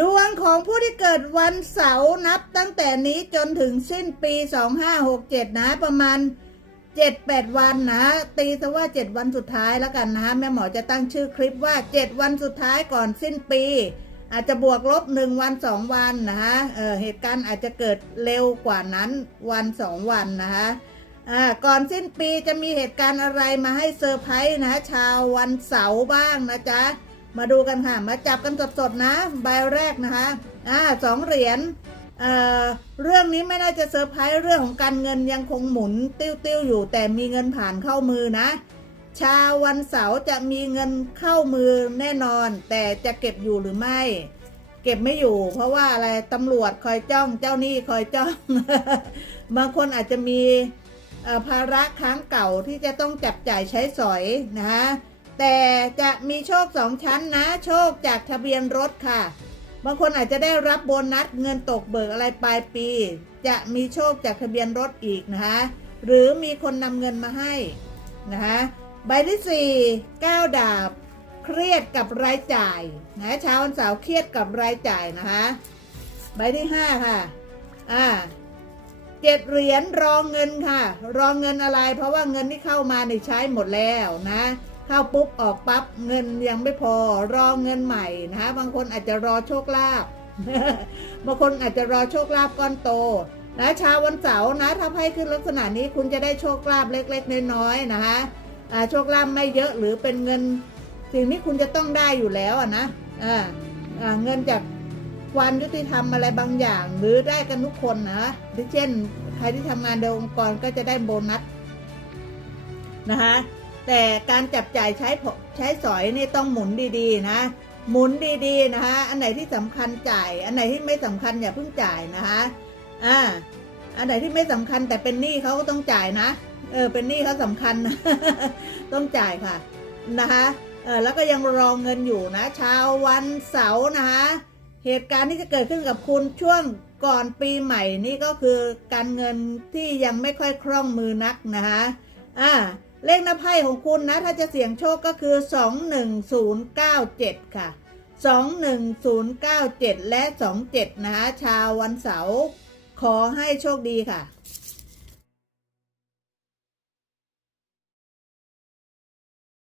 ดวงของผู้ที่เกิดวันเสาร์นับตั้งแต่นี้จนถึงสิ้นปี 2567 นะ ประมาณ 7-8 วันนะ ตีซะว่า 7 วันสุดท้ายแล้วกันนะ แม่หมอจะตั้งชื่อคลิปว่า 7 วันสุดท้ายก่อนสิ้นปี อาจจะบวกลบ 1 วัน 2 วันนะฮะเเหตุการณ์อาจจะเกิดเร็วกว่านั้นวัน 2 วันนะคะก่อนสิ้นปีจะมีเหตุการณ์อะไรมาให้เซอร์ไพรส์นะชาววันเสาร์บ้างนะจ๊ะ มาดูกันค่ะ มาจับกันสดๆนะ ใบแรกนะคะ อ่าสองเหรียญเอ่อเรื่องนี้ไม่น่าจะเซอร์ไพรส์เรื่องของการเงินยังคงหมุนติ้วๆอยู่ แต่มีเงินผ่านเข้ามือนะ ชาววันเสาร์จะมีเงินเข้ามือแน่นอน แต่จะเก็บอยู่หรือไม่ เก็บไม่อยู่ เพราะว่าอะไรตำรวจคอยจ้องเจ้าหนี้คอยจ้องบางคนอาจจะมีภาระค้างเก่าที่จะต้องจับจ่ายใช้สอยนะคะ แต่จะมีโชคสองชั้นนะ โชคจากทะเบียนรถค่ะ บางคนอาจจะได้รับโบนัสเงินตกเบิกอะไรปลายปี จะมีโชคจากทะเบียนรถอีกนะคะ หรือมีคนนำเงินมาให้นะคะใบที่สี่ก้าวดาบ เครียดกับรายจ่ายนะเช้าวันเสาร์เครียดกับรายจ่ายนะคะใบที่ห้าค่ะอ่าเจ็ดเหรียญรองเงินค่ะ รองเงินอะไร เพราะว่าเงินที่เข้ามาในใช้หมดแล้วนะ เข้าปุ๊บออกปั๊บเงินยังไม่พอรอเงินใหม่นะคะบางคนอาจจะรอโชคลาภบางคนอาจจะรอโชคลาภก้อนโตนะเช้าวันเสาร์นะถ้าไพ่ขึ้นลักษณะนี้คุณจะได้โชคลาภเล็ก ๆ น้อยๆนะคะโชคลาภไม่เยอะหรือเป็นเงิน สิ่งที่คุณจะต้องได้อยู่แล้วอะนะเงินจากความยุติธรรมอะไรบางอย่าง หรือได้กันทุกคนนะเช่น ใครที่ทำงานในองค์กรก็จะได้โบนัสนะคะ แต่การจับจ่ายใช้ใช้สอยนี่ต้องหมุนดีๆ นะ หมุนดีๆนะคะ อันไหนที่สำคัญจ่าย อันไหนที่ไม่สำคัญอย่าเพิ่งจ่ายนะคะอ่าอันไหนที่ไม่สำคัญแต่เป็นหนี้เขาก็ต้องจ่ายนะ เออ เป็นหนี้เขาสำคัญ ต้องจ่ายค่ะนะคะ เออแล้วก็ยังรองเงินอยู่นะชาววันเสาร์นะคะ เหตุการณ์ที่จะเกิดขึ้นกับคุณช่วงก่อนปีใหม่นี่ก็คือการเงินที่ยังไม่ค่อยคล่องมือนักนะคะ อ่า เลขหน้าไพ่ของคุณนะ ถ้าจะเสี่ยงโชคก็คือ 21097 ค่ะ 21097 และ 27 นะคะชาววันเสาร์ขอให้โชคดีค่ะ